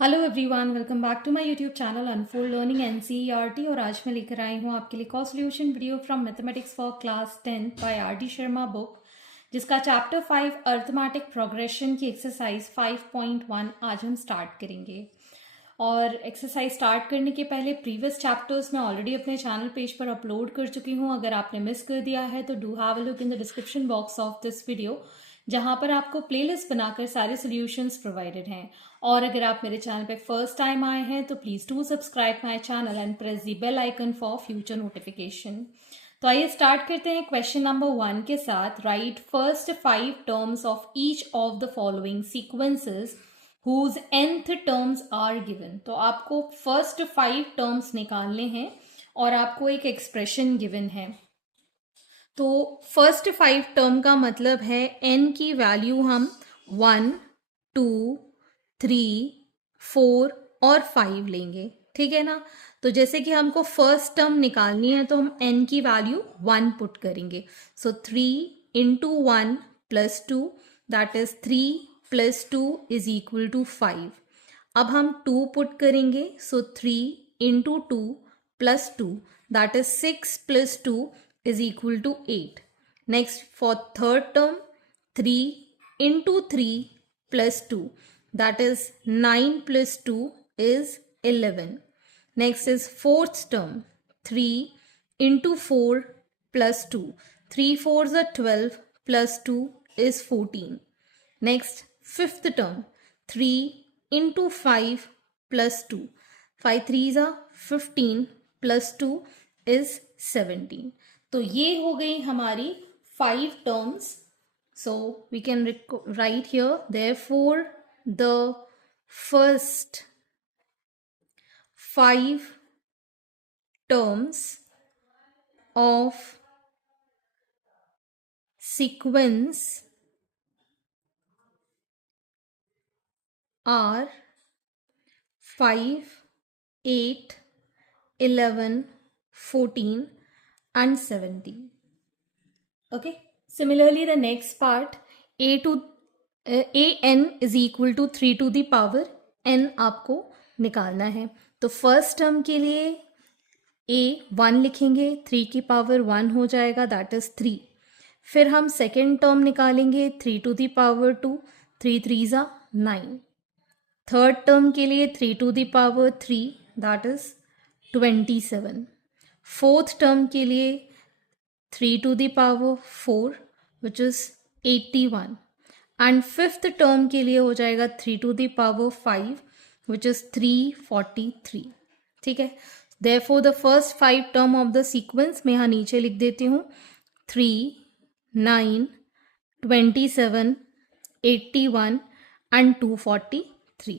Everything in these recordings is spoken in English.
Hello everyone, welcome back to my YouTube channel unfold learning NCERT. और आज मैं लेकर आई हूँ आपके लिए cost solution video from mathematics for class 10 by R D. Sharma book, जिसका चैप्टर 5 अर्थमेटिक प्रोग्रेशन की एक्सरसाइज 5.1 आज हम स्टार्ट करेंगे। और एक्सरसाइज स्टार्ट करने के पहले प्रीवियस चैप्टर्स मैं ऑलरेडी अपने चैनल पेज पर अपलोड कर चुकी हूँ। अगर आपने मिस कर दिया है तो do have a look in the description box of this video, जहां पर आपको प्लेलिस्ट बनाकर सारे सॉल्यूशंस प्रोवाइडेड हैं। और अगर आप मेरे चैनल पे फर्स्ट टाइम आए हैं तो please do subscribe my channel and press the bell icon for future notification. तो आइए स्टार्ट करते हैं क्वेश्चन नंबर 1 के साथ। Write first 5 terms of each of the following sequences whose nth terms are given. तो आपको फर्स्ट 5 टर्म्स निकालने हैं और आपको एक एक्सप्रेशन गिवन है। तो फर्स्ट 5 टर्म का मतलब है n की वैल्यू हम 1, 2, 3, 4 और 5 लेंगे, ठीक है ना। तो जैसे कि हमको फर्स्ट टर्म निकालनी है तो हम n की वैल्यू 1 पुट करेंगे। So 3 into 1 plus 2, that is 3 plus 2 is equal to 5। अब हम 2 पुट करेंगे, so 3 into 2 plus 2, that is 6 plus 2 is equal to 8. Next, for third term, 3 into 3 plus 2, that is 9 plus 2 is 11. Next is fourth term, 3 into 4 plus 2. 3 4s are 12 plus 2 is 14. Next, fifth term, 3 into 5 plus 2. 5 3s are 15 plus 2 is 17. तो ये हो गई हमारी 5 terms. So we can write here therefore the first 5 terms of sequence are 5, 8, 11, 14 and 17. Okay, similarly the next part, an is equal to 3 to the power n आपको निकालना है। तो first term के लिए a 1 लिखेंगे, 3 की पावर 1 हो जाएगा, दैट इज 3। फिर हम सेकेंड टर्म निकालेंगे, 3 टू द पावर 2, 3 3 जा 9। थर्ड टर्म के लिए 3 to the power 3, that is 27। Fourth term के लिए 3 to the power 4 which is 81 and fifth term के लिए हो जाएगा 3 to the power 5 which is 343। ठीक है, therefore the first 5 term of the sequence मैं यहाँ नीचे लिख देती हूँ, 3, 9, 27, 81 एंड 243।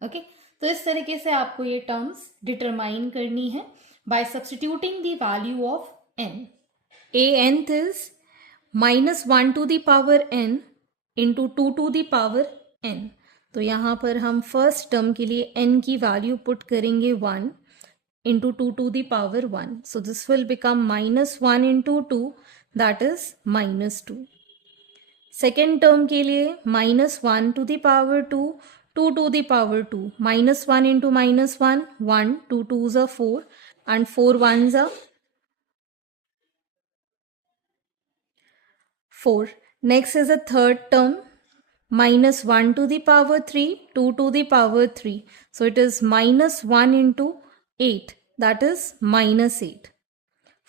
ओके, तो इस तरीके से आपको ये टर्म्स डिटरमाइन करनी है by substituting the value of n। nth is -1 to the power n into 2 to the power n। तो यहाँ पर हम फर्स्ट टर्म के लिए n की वैल्यू पुट करेंगे 1 into 2 to the power 1। So this will become -1 into 2, that is -2। Second term के लिए -1 to the power 2, 2 to the power 2, -1 into -1, 1, 2 2s are 4 and 4 1s are 4. Next is a third term, -1 to the power 3, 2 to the power 3. So it is -1 into 8, that is -8.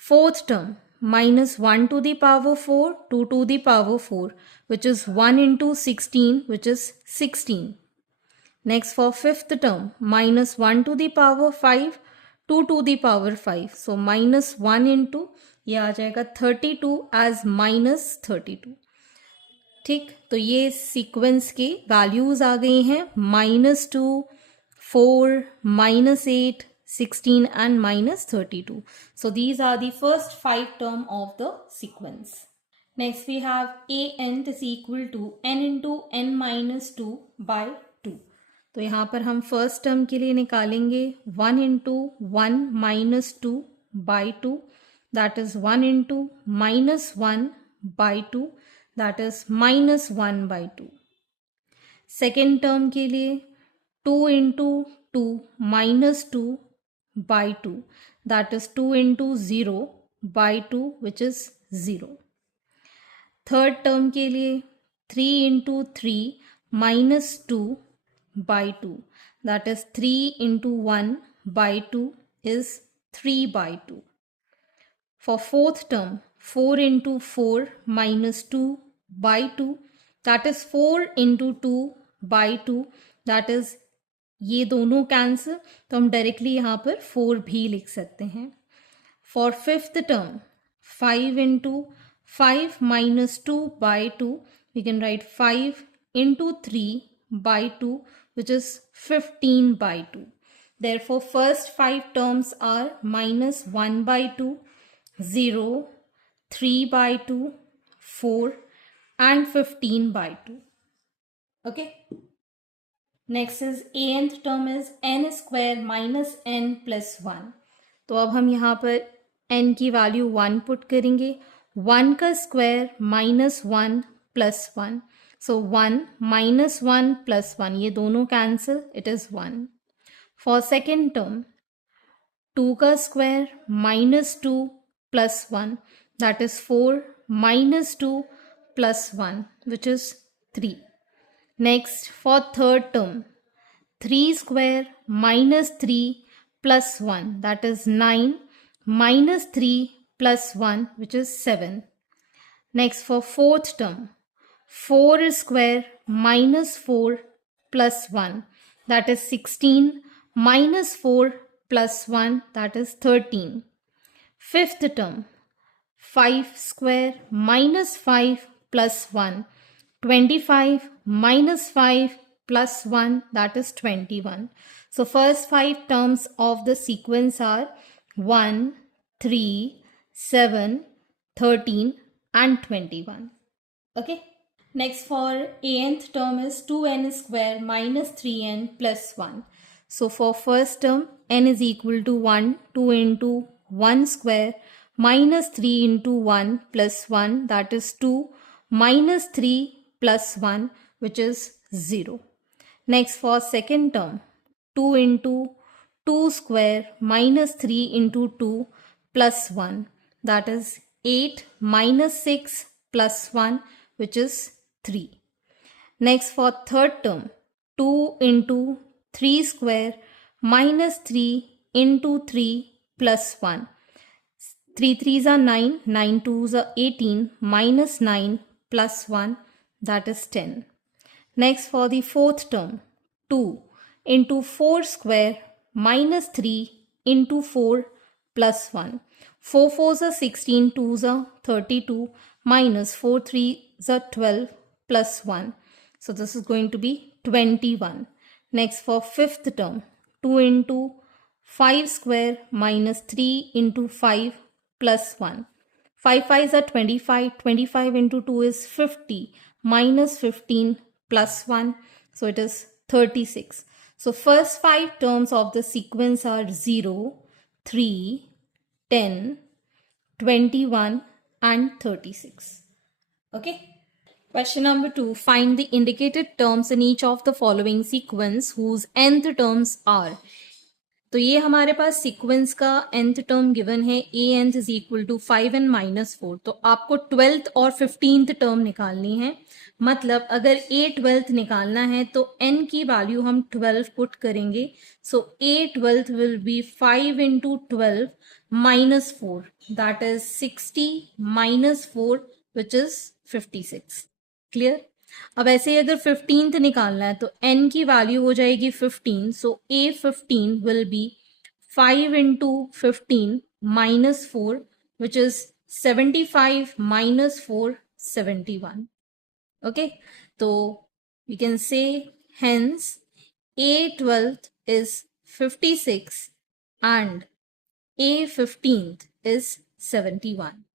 Fourth term, -1 to the power 4, 2 to the power 4, which is 1 into 16, which is 16. Next for fifth term, -1 to the power 5, 2 to the power 5. So -1 into ये आ जाएगा 32 as -32। ठीक, तो ये sequence की values आ गई हैं, -2, 4, -8, 16 and -32. So these are the first 5 term of the sequence. Next we have an is equal to n into n minus 2 by 2. तो यहाँ पर हम फर्स्ट टर्म के लिए निकालेंगे 1 into 1 minus 2 by 2, that is 1 into -1 by 2, that is -1 by 2। Second term के लिए 2 into 2 minus 2 by 2, that is 2 into 0 by 2, which is 0. Third term के लिए 3 into 3 minus 2 by 2, that is 3 into 1 by 2 is 3 by 2. For fourth term, 4 into 4 minus 2 by 2, that is 4 into 2 by 2, that is ये दोनों cancel, तो हम directly यहाँ पर 4 भी लिख सकते हैं. For fifth term 5 into 5 minus 2 by 2, we can write 5 into 3 by 2, which is 15 by 2. Therefore, first 5 terms are minus 1 by 2, 0, 3 by 2, 4 and 15 by 2. Okay. Next is nth term is n square minus n plus 1. तो अब हम यहाँ पर n की value 1 put करेंगे. 1 का square minus 1 plus 1. सो 1 minus 1 plus 1, ये दोनों cancel, it is 1. For second term 2 का square minus 2 plus 1, that is 4 minus 2 plus 1, which is 3. Next, for third term, 3 square minus 3 plus 1, that is 9, minus 3 plus 1, which is 7. Next, for fourth term, 4 square minus 4 plus 1, that is 16, minus 4 plus 1, that is 13. Fifth term, 5 square minus 5 plus 1, 25 minus 5 plus 1, that is 21. So first 5 terms of the sequence are 1, 3, 7, 13 and 21. Okay. Next for nth term is 2n square minus 3n plus 1. So for first term, n is equal to 1, 2 into 1 square minus 3 into 1 plus 1, that is 2, minus 3 plus 1, which is 0. Next for second term, 2 into 2 square minus 3 into 2 plus 1, that is 8 minus 6 plus 1, which is 3. Next for third term, 2 into 3 square minus 3 into 3 plus 1. 3 3s are 9, 9 2s are 18, minus 9 plus 1, that is 10. Next for the fourth term, 2 into 4 square minus 3 into 4 plus 1. 4 4s are 16, 2s are 32, minus 4 3s are 12 plus 1. So this is going to be 21. Next for fifth term, 2 into 5 square minus 3 into 5 plus 1. 5 5s are 25, 25 into 2 is 50, minus 15 plus 1, so it is 36. So first 5 terms of the sequence are 0, 3, 10, 21 and 36. Okay. Question number 2. Find the indicated terms in each of the following sequence whose nth terms are. तो ये हमारे पास sequence का nth term given है a nth is equal to 5n minus 4. तो आपको 12th और 15th term निकालनी है. मतलब अगर a 12th निकालना है तो n की वैल्यू हम 12 पुट करेंगे. सो a 12th will be 5 into 12 minus 4, that is 60 minus 4, which is 56. Clear. अब ऐसे ही अगर 15th निकालना है तो n की वैल्यू हो जाएगी 15. सो a 15 will be 5 into 15 minus 4, which is 75 minus 4, 71. Okay, so we can say hence a 12th is 56 and a 15th is 71.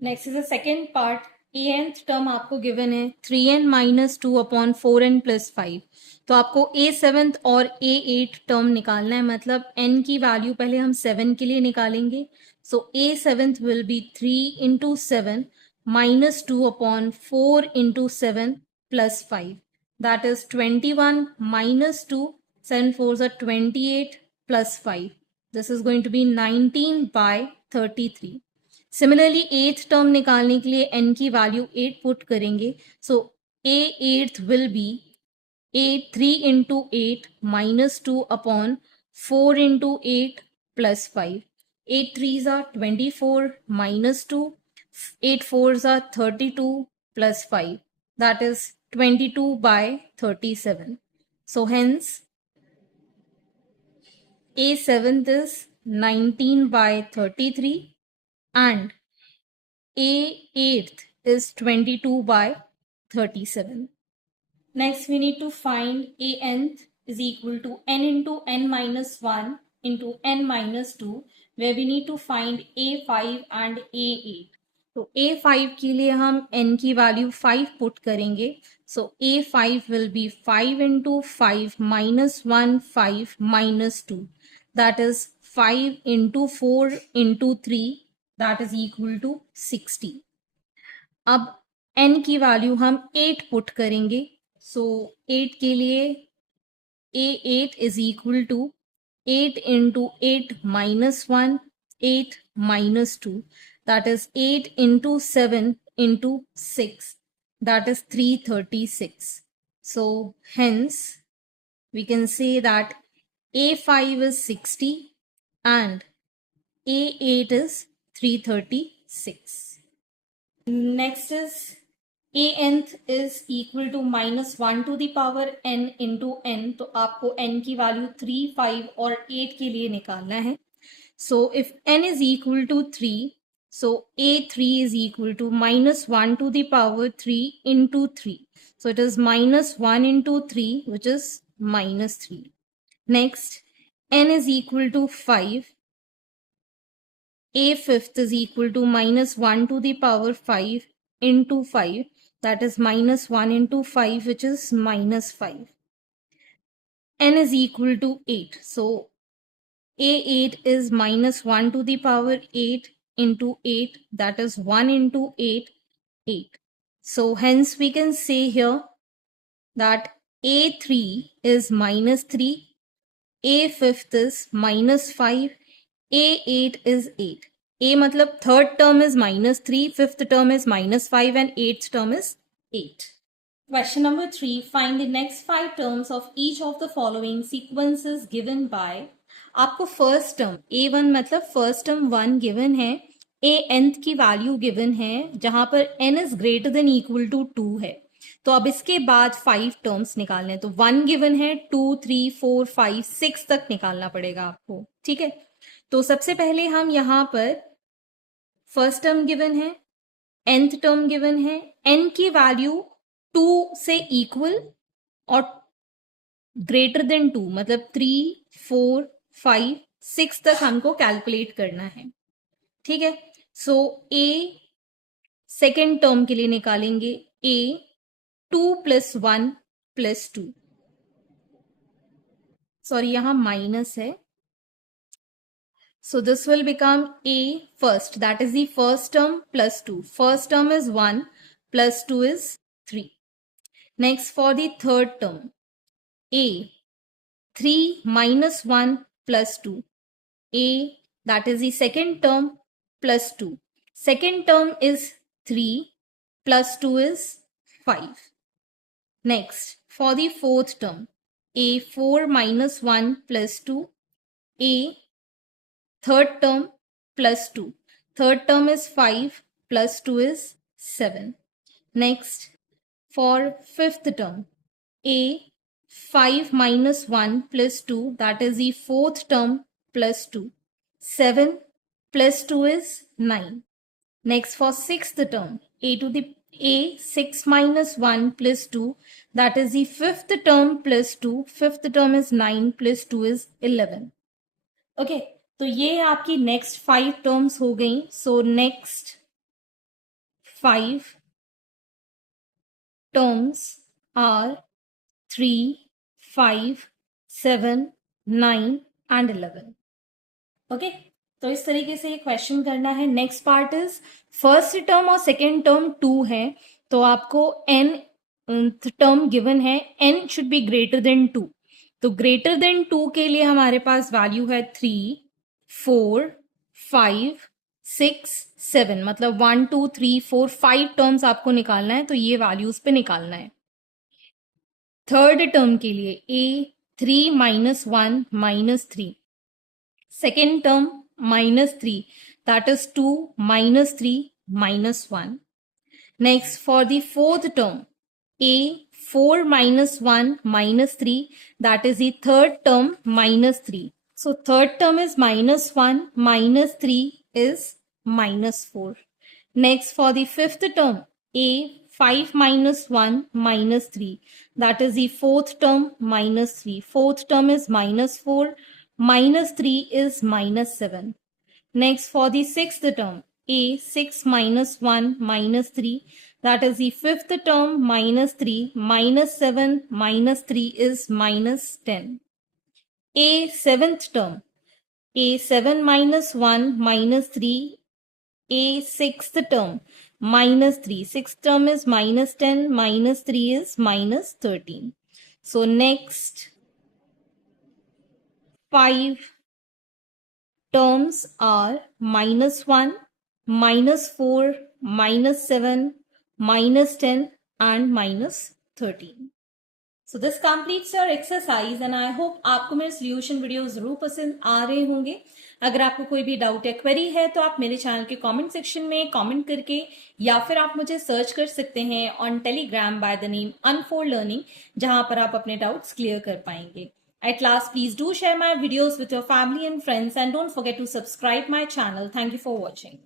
Next is the second part. nth term आपको given है 3n minus 2 upon 4n plus 5. तो आपको a 7th और a 8 term निकालना है. मतलब n की value पहले हम 7 के लिए निकालेंगे. सो a 7th will be 3 into 7 minus 2 upon 4 into 7 plus 5, that is 21 minus 2 7 fours are 28 plus 5. This is going to be 19 by 33. Similarly, eighth term निकालने के लिए n की वैल्यू 8 पुट करेंगे. So a eighth will be a 3 into 8 minus 2 upon 4 into 8 plus 5. 8 threes are 24 minus 2. 8 fours are 32 plus 5. That is 22 by 37. So hence a seventh is 19 by 33 and a eighth is 22 by 37. Next, we need to find a nth is equal to n into n minus 1 into n minus 2, where we need to find a5 and a8. तो a5 के लिए हम n की value 5 put करेंगे. So a5 will be 5 into 5 minus 1 5 minus 2. That is 5 into 4 into 3. That is equal to 60. अब n की value हम 8 put करेंगे. सो 8 के लिए a8 is equal to 8 into 8 minus 1 8 minus 2. That is 8 into 7 into 6. That is 336. So hence we can say that a5 is 60 and a8 is 336. Next is a nth is equal to minus 1 to the power n into n. तो आपको n की value 3, 5 और 8 के लिए निकालना है. So if n is equal to 3, so a3 is equal to minus 1 to the power 3 into 3. So it is minus 1 into 3, which is minus 3. Next, n is equal to 5. A fifth is equal to minus 1 to the power 5 into 5. That is minus 1 into 5, which is minus 5. N is equal to 8. So A8 is minus 1 to the power 8 into 8. That is 1 into 8, 8. So hence we can say here that A3 is minus 3. A fifth is minus 5. A8 is 8. A मतलब third term is minus 3, fifth term is minus 5 and eighth term is 8. Question number 3. Find the next 5 terms of each of the following sequences given by. आपको first term a1 मतलब first term 1 given है, a nth की value given है जहां पर n is greater than equal to 2 है. तो अब इसके बाद 5 टर्म्स निकालने हैं. तो 1 गिवन है, 2 3 4 5 6 तक निकालना पड़ेगा आपको. ठीक है, तो सबसे पहले हम यहां पर फर्स्ट टर्म गिवन है, nth टर्म गिवन है, n की वैल्यू 2 से इक्वल और ग्रेटर देन 2 मतलब 3 4 5 6 तक हमको कैलकुलेट करना है. ठीक है, सो a सेकेंड टर्म के लिए निकालेंगे a 2 plus 1 plus 2. सॉरी यहां माइनस है. So this will become a first, that is the first term plus 2. First term is 1 plus 2 is 3. Next for the third term, a 3 minus 1 plus 2. A, that is the second term plus 2. Second term is 3 plus 2 is 5. Next for the fourth term, a 4 minus 1 plus 2. A third term plus 2. Third term is 5 plus 2 is 7. Next, for fifth term, a 5 minus 1 plus 2, that is the fourth term plus 2. 7 plus 2 is 9. Next, for sixth term, a 6 minus 1 plus 2, that is the fifth term plus 2. Fifth term is 9 plus 2 is 11. Okay. तो ये आपकी next 5 terms हो गई. So next 5 terms are 3 5 7 9 and 11. Okay, तो इस तरीके से ये क्वेश्चन करना है. Next part is first term और सेकेंड टर्म 2 है, तो आपको n टर्म गिवन है, n should be greater than 2. तो ग्रेटर देन 2 के लिए हमारे पास वैल्यू है 3, 4, 5, 6, 7, मतलब 1, 2, 3, 4, 5 टर्म्स आपको निकालना है, तो ये वैल्यूज पे निकालना है। थर्ड टर्म के लिए a 3 minus 1 minus 3. Second term -3, that is 2 minus 3 minus 1. Next, for the fourth term, a 4 minus 1 minus 3, that is the third term -3. So third term is -1 minus 3 is -4. Next, for the fifth term, a 5 minus 1 minus 3, that is the fourth term -3. Fourth term is -4, minus 3 is -7. Next, for the sixth term, a 6 minus 1 minus 3, that is the fifth term -3, -7 minus 3 is -10. A seventh term, a 7 minus 1 minus 3, a sixth term -3. Sixth term is -10, minus 3 is -13. So next 5 terms are -1, -4, -7, -10 and -13. So this completes your exercise and I hope आपको मेरे solution video जरूर पसंद आ रहे होंगे। अगर आपको कोई भी डाउट या क्वेरी है तो आप मेरे चैनल के कमेंट सेक्शन में कमेंट करके या फिर आप मुझे सर्च कर सकते हैं on Telegram by the name unfold learning, जहां पर आप अपने डाउट्स क्लियर कर पाएंगे। At last, please do share my videos with your family and friends and don't forget to subscribe my channel. Thank you for watching.